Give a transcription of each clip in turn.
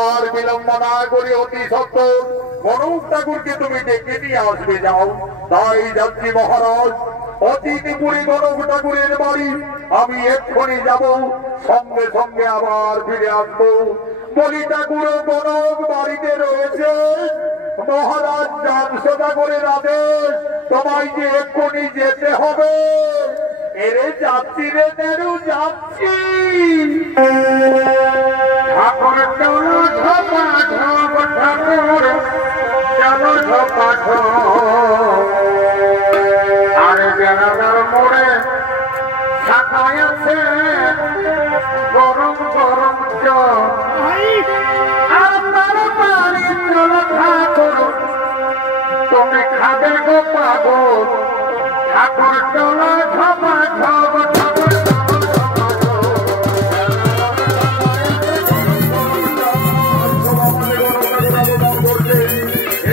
আর বিলম্ব না করে অতি সত্বর গণক ঠাকুরকে তুমি ডেকে নিয়ে আসবে। যাও। তাই যাচ্ছি মহারাজ, অতিথিপুরী গণক ঠাকুরের বাড়ি আমি এক্ষুনি যাব, সঙ্গে সঙ্গে আবার ফিরে আসবো। বলি ঠাকুর গণক বাড়িতে রয়েছে। মহারাজ যান সদাগরের আদেশ, তোমায় যে এক্ষুনি যেতে হবে। এরে যাচ্ছি রে তেরু, যাচ্ছি। ঠাকুর চলো ঝপা ঝপ, ঠাকুর চলো ঝপা ঝপ। আরে বেড়াদার মোড়ে শাখায় আছে গরম গরম চল। আর তাড়াতাড়ি চলো ঠাকুর, তুমি খাবে গো পাগল। ঠাকুর চলো ঝপা ঝপ, ঠাকুর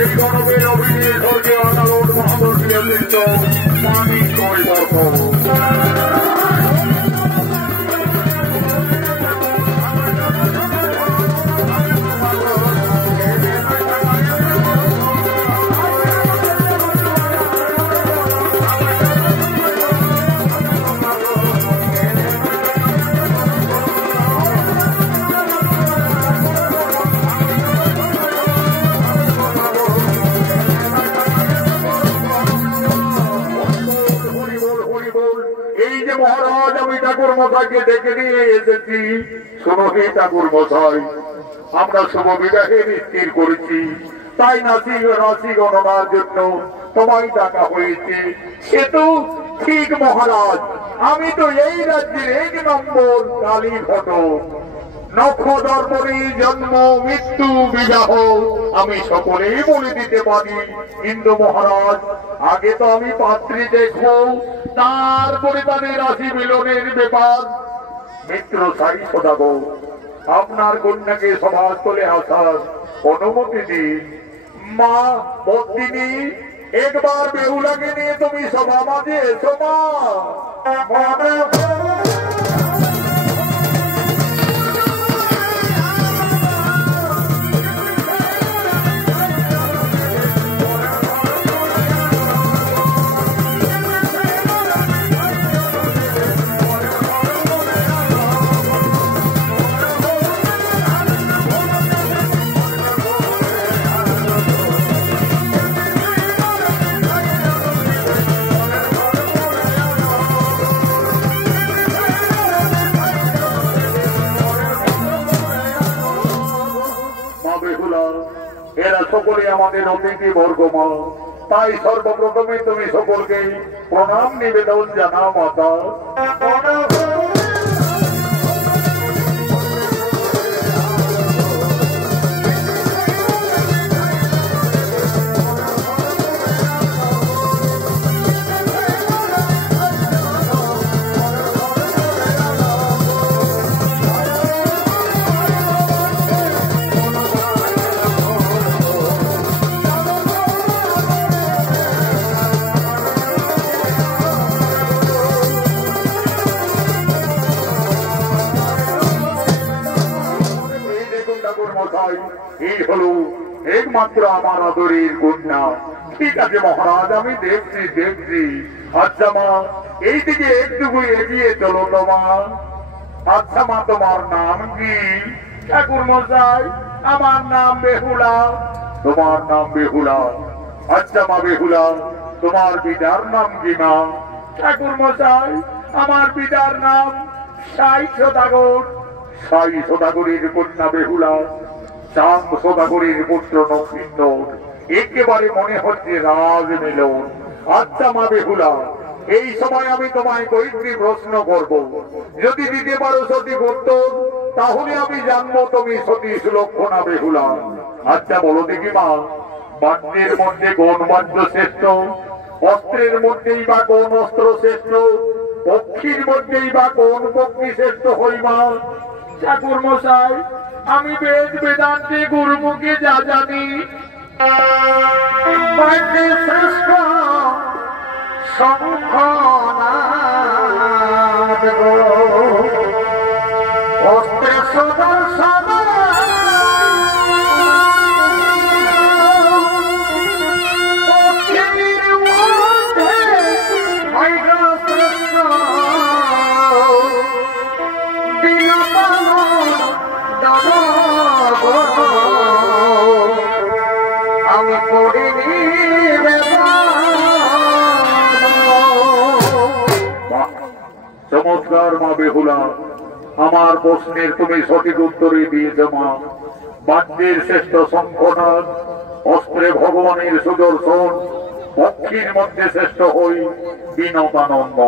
এই গণবের অভিনয় করছে আদালত মহাদর্শীয় বৃত্ত পানি কয় বর্ষ। মহারাজ আমি ঠাকুর মশাইকে ডেকে নিয়ে এসেছি। শোনো হে ঠাকুর মশাই, আমরা শুভ বিবাহের স্থির করেছি, তাই রাশি গণনার জন্য তোমায় ডাকা হয়েছে। সে তো ঠিক মহারাজ, আমি তো এই রাজ্যের 1 নম্বর কালী ঘটক। নক্ষদর্পণে জন্ম মৃত্যু বিবাহ আমি সকলেই বলে দিতে পারি, কিন্তু মহারাজ আগে তো আমি পাত্রী দেখবো, তারপরে তাদের রাশি মিলনের ব্যাপার। মিত্র সাই সদাগর, আপনার কন্যাকে সভাস্থলে আসার অনুমতি দিন। মা পত্নী, একবার বেহুলাকে নিয়ে তুমি সভা মাঝে এসো। মা এরা সকলে আমাদের অতিথি বর্গমা, তাই সর্বপ্রথমে তুমি সকলকে প্রণাম নিবেদন জানাও মাতা। এই হলো একমাত্র আমার আদরের কন্যা। ঠিক আছে মহারাজ, আমি দেখছি। আচ্ছা মা, এইদিকে একটুকু এগিয়ে চলো তো মা। আচ্ছা মা, তোমার নাম কি? ঠাকুর মশাই, আমার নাম বেহুলা। তোমার নাম বেহুলা? আচ্ছা মা বেহুলা, তোমার পিতার নাম কি মা? ঠাকুর মশাই, আমার পিতার নাম সাই সদাগর। সাই সদাগরের কন্যা বেহুলা, চাঁদ সদাগরের পুত্র নক্ষিন্দ, একেবারে মনে হচ্ছে রাজ মিলন। আচ্ছা মা বেহুলা, এই সময় আমি তোমায় কয়েকটি প্রশ্ন করব, যদি দিতে পারো সঠিক উত্তর তাহলে আমি জানবো তুমি সতী সুলক্ষণা বেহুলা। আচ্ছা বলো দেখি মা, বাদ্যের মধ্যে কোন বাদ্য শ্রেষ্ঠ? অস্ত্রের মধ্যেই বা কোন অস্ত্র শ্রেষ্ঠ? পক্ষীর মধ্যেই বা কোন পক্ষী শ্রেষ্ঠ হই মা? ঠাকুর মশাই, আমি বেদ বেদান্তে গুরুমুখে যা জানি, শ্রেষ্ঠ শঙ্খনাদ অস্ত্রে সদা সদা নমস্কার মা বেহুলা, আমার প্রশ্নের তুমি সঠিক উত্তরই দিয়েছ মা। বাদ্যের শ্রেষ্ঠ শঙ্খনাদ, অস্ত্রে ভগবানের সুদর্শন, পক্ষীর মধ্যে শ্রেষ্ঠ হই বিনোদানন্দ।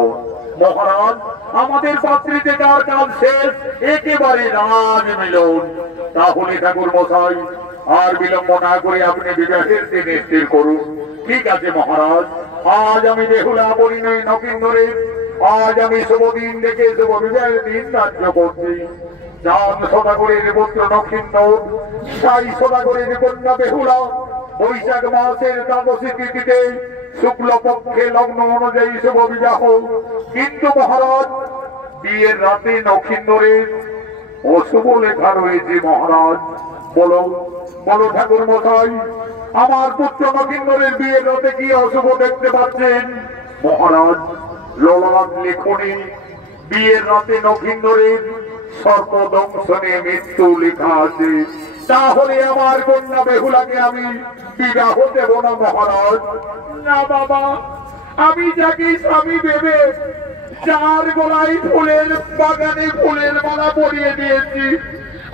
মহারাজ, আমাদের পাত্রীতে যার কাজ শেষ, একেবারে রাজ মিলন। তাহলে ঠাকুর মশাই, আর বিলম্ব না করে আপনি বিবাহের দিন স্থির করুন। ঠিক আছে মহারাজ, আজ আমি বেহুলা পরিণয় নকিন্দরের, আজ আমি শুভদিন দেখে শুভ বিবাহের দিন ধার্য করছি। চাঁদ সদাগরের পুত্র নক্ষিন্দর, সাই সদাগরের কন্যা বেহুলা, বৈশাখ মাসের দ্বাদশী তিথিতে শুক্ল পক্ষে লগ্ন অনুযায়ী শুভ বিবাহ। কিন্তু মহারাজ, বিয়ের রাতে নক্ষিন্দরের অশুভ লেখা রয়েছে মহারাজ। বলো বলো ঠাকুর মশাই, আমার পুত্র নক্ষিন্দরের বিয়ের রাতে কি অশুভ দেখতে পাচ্ছেন? মহারাজ, ললাট লেখনে বিয়ের রাতে নক্ষিন্দরের সর্পদংশনে মৃত্যু লেখা আছে। তাহলে আমার কন্যা বেহুলাকে আমি বিবাহ দেব না মহারাজ। না বাবা, আমি যাকে স্বামী ভেবে যার গলায় ফুলের বাগানে ফুলের মালা পরিয়ে দিয়েছি,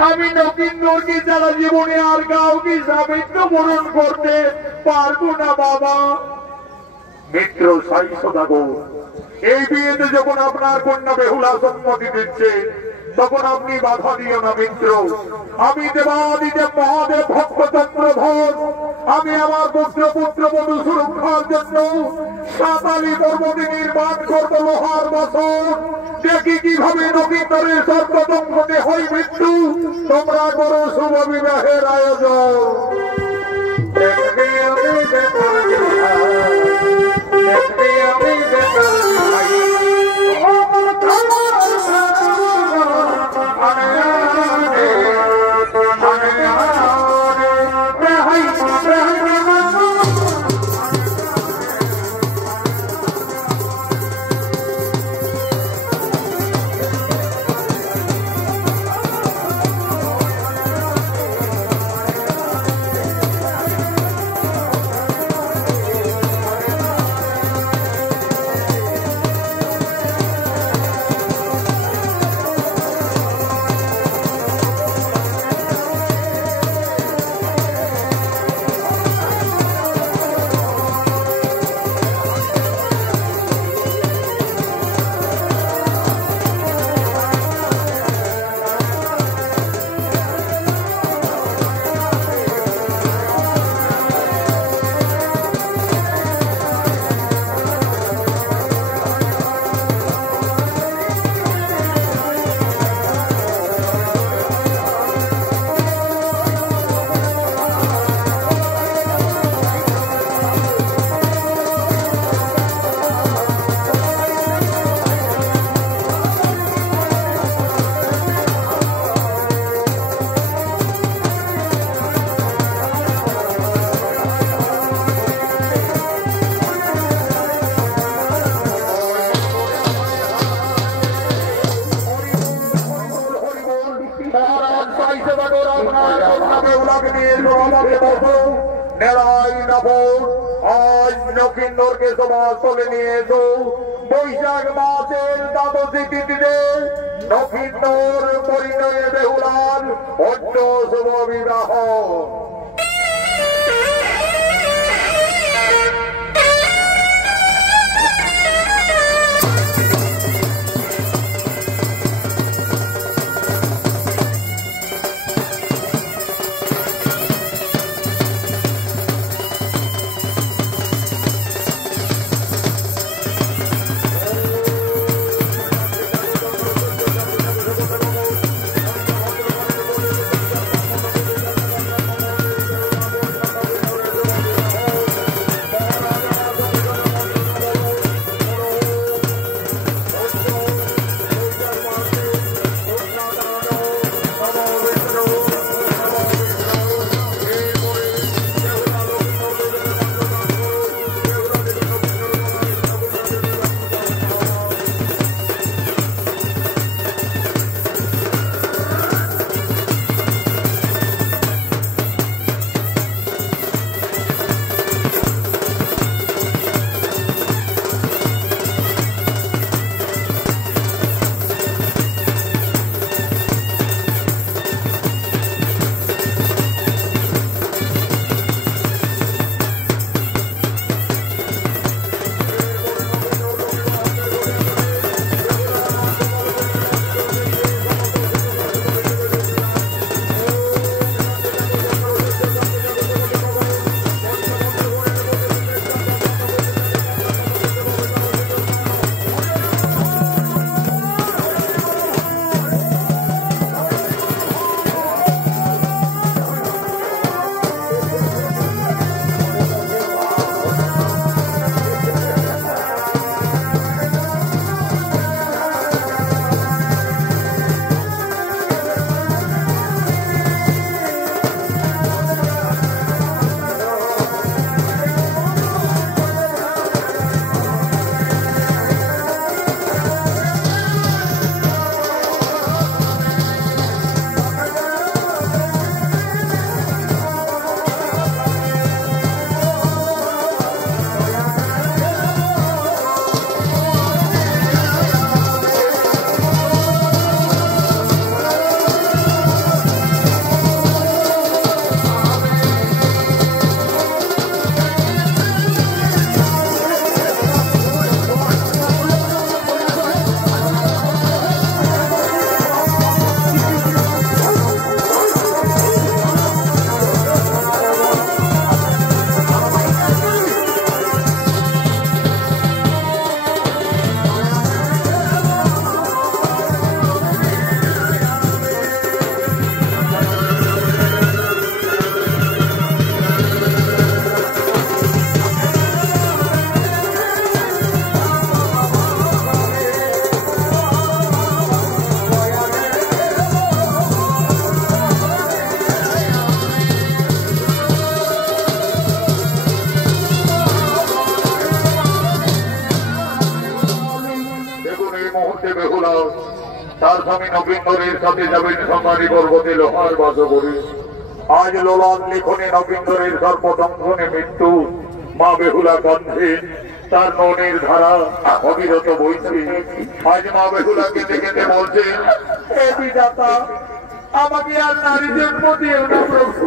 আমি নকিন্দরকে যারা জীবনে আর কাউকে স্বামীত্ব বরণ করতে পারবো না বাবা। মিত্র সাই সদাগর, এই বিয়েতে যখন আপনার কন্যা বেহুলা সম্মতি দিচ্ছে, তখন আপনি বাধা দিও না মিত্র। আমি দেবাদিদেব মহাদেব ভক্তচন্দ্র ভোজ, আমি আমার পুত্রবধূ সুরক্ষার জন্য সাতালি পর্বতে নির্মাণ করবো লোহার বছর। দেখি কিভাবে নকিন্দরের সর্বদংশতে হয় মৃত্যু। তোমরা করো শুভ বিবাহের আয়োজন। आज नकिंदर के समाज तले निये एसो बैशाख मासेर द्वादशी तिथिते नकिंदर परिणये बेहुलार अन्य शुभ विवाह। তার স্বামী নবীন্দরের সাথে যাবেন সম্মানী পর্বতে লোহার বাসগরে। আজ লোলার লিখনে নবীন্দরের সর্বদংশনে মৃত্যু। মা বেহুলা কাঁদছেন, তার ননের ধারা অবিরত বইছে। আজ মা বেহুলা কেঁদে কেঁদে বলছেন, হে বিধাতা, আমাকে আর নারী জন্ম দিও না প্রভু।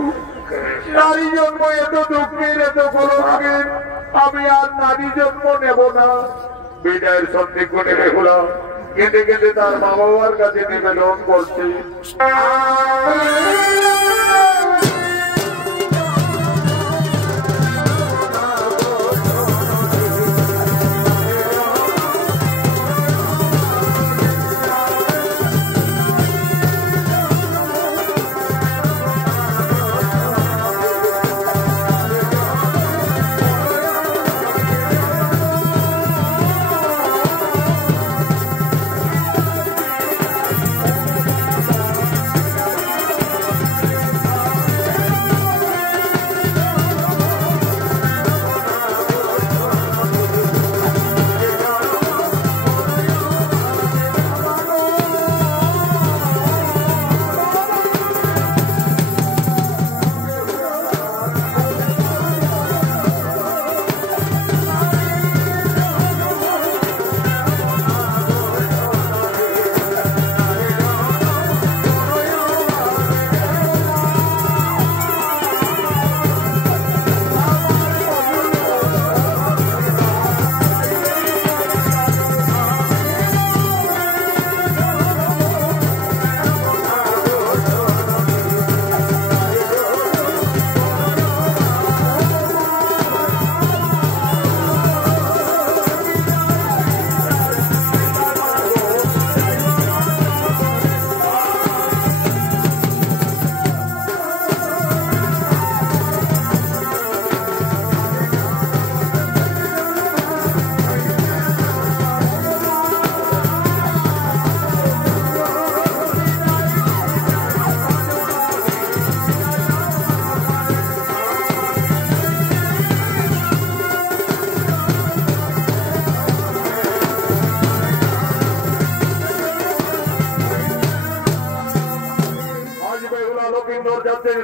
নারী জন্ম এত দুঃখের, এত কলঙ্কের, আমি আর নারী জন্ম নেব না। বিদায়ের সন্দিগ্ধে বেহুলা কেঁদে কেঁদে তার মা বাবার কাছে নিবেদন করছে।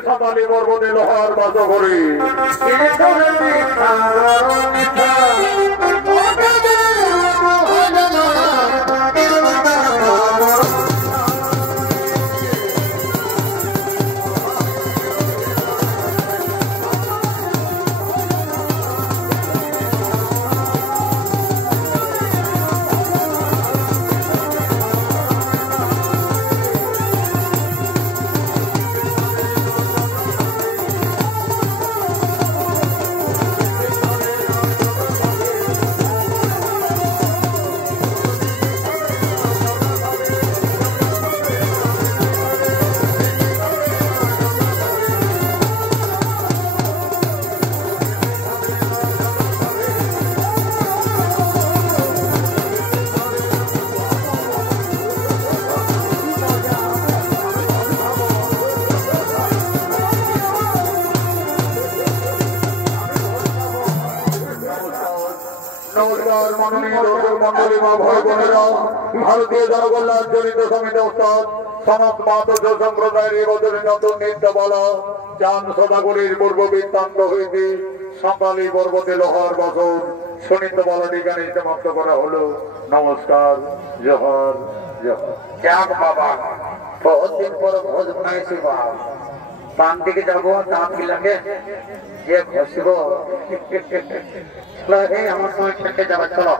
সামালি পর্বতে লোহার বাসগরে। নমস্কার মাননীয় দর্শক মন্ডলী, মা ভাই বোনেরা, ভারতীয় জনকল্যাণ জনিত সমিতি উস্তাদ সনদ মাতৃ সম্প্রদায়ের এবছর নতুন নৃত্যমালা চাঁদ সদাগরের পূর্ব বৃত্তান্ত হইতে সাঁওতালি পর্বতে লোহার বাসন সুনৃত্যমালাটি গানে সমাপ্ত করা হলো। নমস্কার, জোহার জোহার। যাক বাবা, বহুত দিন পর ভোজ বানাইছি বাবা। পান দিকে যাবো, দাঁত লাগে যে ঘষব। চলো, আমার সময় থেকে যাবে, চলো।